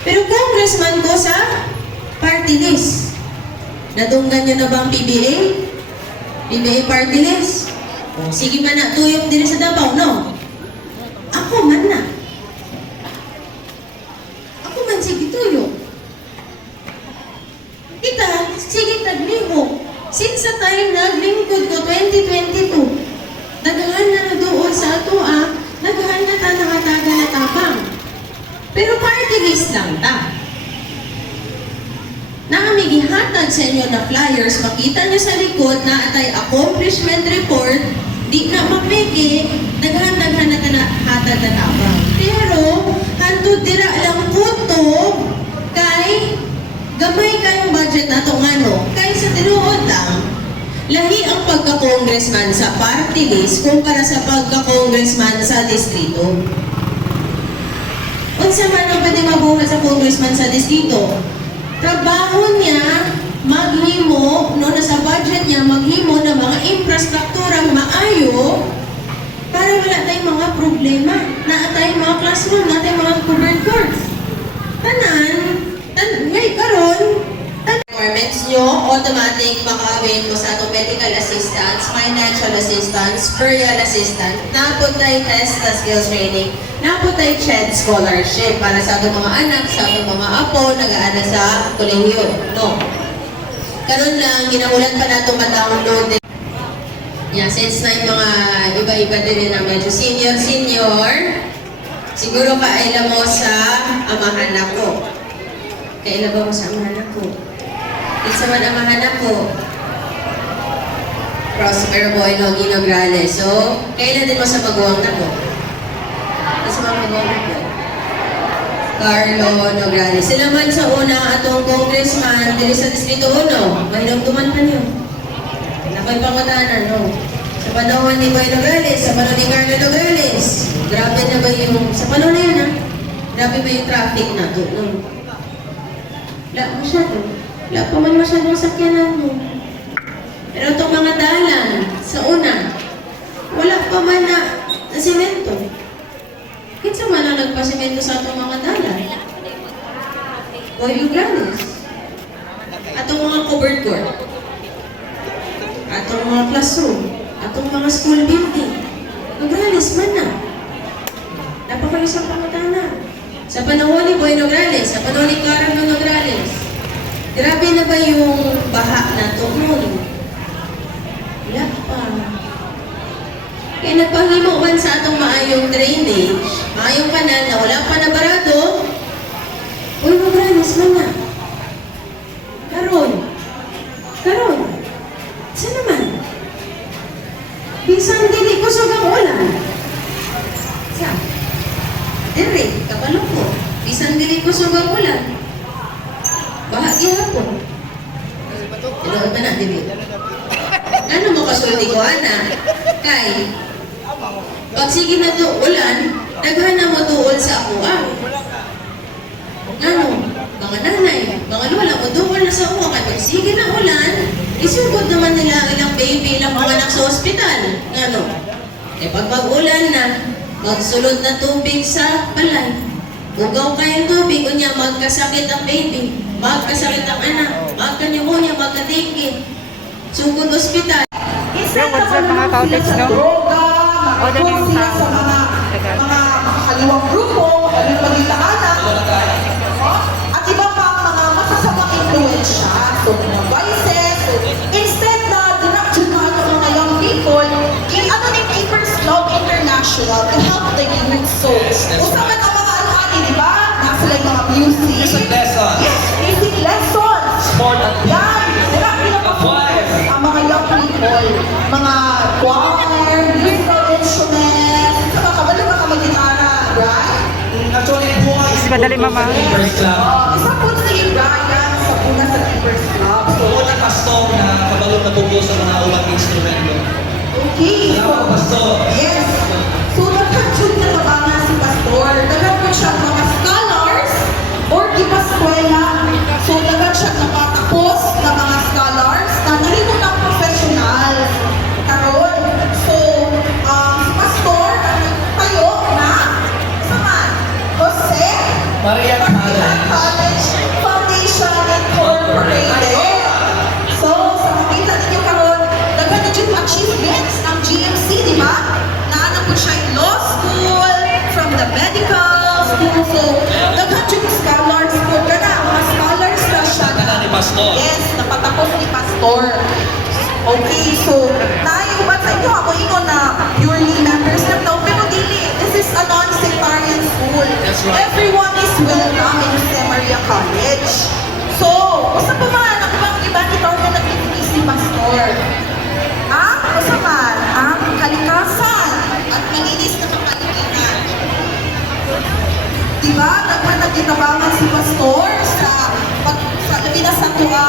Pero congressman ko sa party list. Nadunggan nyo na ba ang PBA? PBA party list? O, sige man na, tuyok din sa Davao, no? Ako man na. Ako man sige tuyok. Kita, sige taglingkod. Since sa time naglingkod ko 2022, daghan na doon sa ato daghan na ta nakataga na tabang. Pero party list lang ta. Naami gihatag sa inyo na flyers, makita nyo sa likod na atay accomplishment report, di na mapeke, daghan-daghan na hatag na tabang. Pero, hantud dira lang puto, kay gamay kayong budget na itong kay sa tinuod lang, lahi ang pagka-congressman sa party list kumpara sa pagka-congressman sa distrito. Unsa man ang pwede mabuhat sa congressman sa distrito? Trabaho niya, maghimo, no, nasa budget niya, maghimo ng mga infrastrukturang maayo para wala tayong mga problema. Na tayong mga classroom, na tayong mga covered courts. May karon, requirements nyo, automatic makawin mo sa itong medical assistance, financial assistance, burial assistance, napod tayo test na skills training, napod tayo CHED scholarship para sa itong mga anak, sa itong mga apo, nag-aana sa kolehiyo. No. Karon lang, ginahulan pa na itong ma-download. Yeah, since na yung mga iba-iba din na medyo senior, siguro kailan mo sa amahan ako. Kailan ba mo sa amahan ako? Isa man amahan ako. Prosper Boy Nogi Nograles. So, kailan din mo sa maguwang na ko? Sa mga maguwang na ko? Carlo Nograles. Sila man sa una atong congressman dili sa Distrito 1. Mahilong tuman pa niyo. Nakoy pangutanan, no? Sa panahon ni Boy Nograles, sa panahon ni Carlo Nograles. Grabe na ba yung... Sa panahon na yun, ha? Grabe ba yung traffic na to? No? Wala masyado. Wala pa man masyadong sakyanan mo. Pero itong mga dalan, sa una, wala pa man na simento. Kinsa man ang nagpasimento sa itong mga dalan? Boy Nograles. Atong mga covered court. Atong mga classroom. Atong mga school building. Nograles man na. Napakaisang pangutanan. Sa panahon ni Boy Nograles, sa panahon ni Carlo Nograles, grabe na ba yung baha na ito noon? Wala pa. Kaya nagpahimo man sa atong maayong drainage, maayong kanal na wala pa na barado, Boy Nograles man na. Karon. Saan naman? Bisan dili kusog ang ulan. Saan? Dere, kapalo ko. Bisan dili kusog ang ulan. Bahagi hapon. Tinuod na dili. Ano mo kasulti ko, ana? Kay, pag sige na to ulan, daghan na mo tuol sa ako, Ano? Mga nanay, mga lola mo tuol na sa uwa. Kaya pag sige na ulan, isugod naman nila ilang baby, ilang mga anak sa ospital. Ano? Eh pag mag-ulan na, magsulod na tubig sa balay. Ugaw kayong tubig, unya magkasakit ang baby, magkasakit ang anak, magka-pneumonia, magka-dengue. Sugod ospital. Bro, what's up mga cottage, no? O, dali yung tao. Mga makakaliwang grupo, ano pagitaanan, at iba pa mga masasamang influensya. So, mga vices, so, instead na dinaktunan ng mga young people, ano ni Papers Club International to help the youth. So, usapan ang mga alhani, di ba? Nasa lang mga music lessons. Yes, music lessons. Sport at yan, sila pinapafocus ang mga young people, mga choir, musical instruments, saka kabalo mga mag-gitara, right? Actually, buhay Mas madali, mama. First Club. Isa po si Brian sa puna sa Keepers Club. So, Una pastor na kabalo na tungkol sa mga ulat instrumento. okay. Salamat, pastor. Yes. So, nagka-tune na ba nga si Pastor? Dagan po siya mga scholars or ipaskwela. So, dagan siya nakatapos na mga scholars na narito ng professional. Karon. So, si Pastor ang nagtayo na sa man, Jose Maria Maria College. College Foundation Incorporated. So, sa makita ninyo karon, daghan na yung achievements ng GMC, di ba? Naanap po siya in law school, from the medical school. So, daghan yung scholars po ka na. Mga scholars na siya. Napataka ni Pastor. Yes, napatapos ni Pastor. Okay, so, tayo ba sa inyo? Ako ingon na purely members lang daw. Pero dili, this is a non-sectarian school. That's right. Everyone is welcome in Jose Maria College. So, basta pa man, ang ibang ito na nag-ibig si Pastor. Basta man, ang kalikasan at malinis na kapaligiran. Diba? Nagkitabangan si Pastor sa labi na sa tuwa.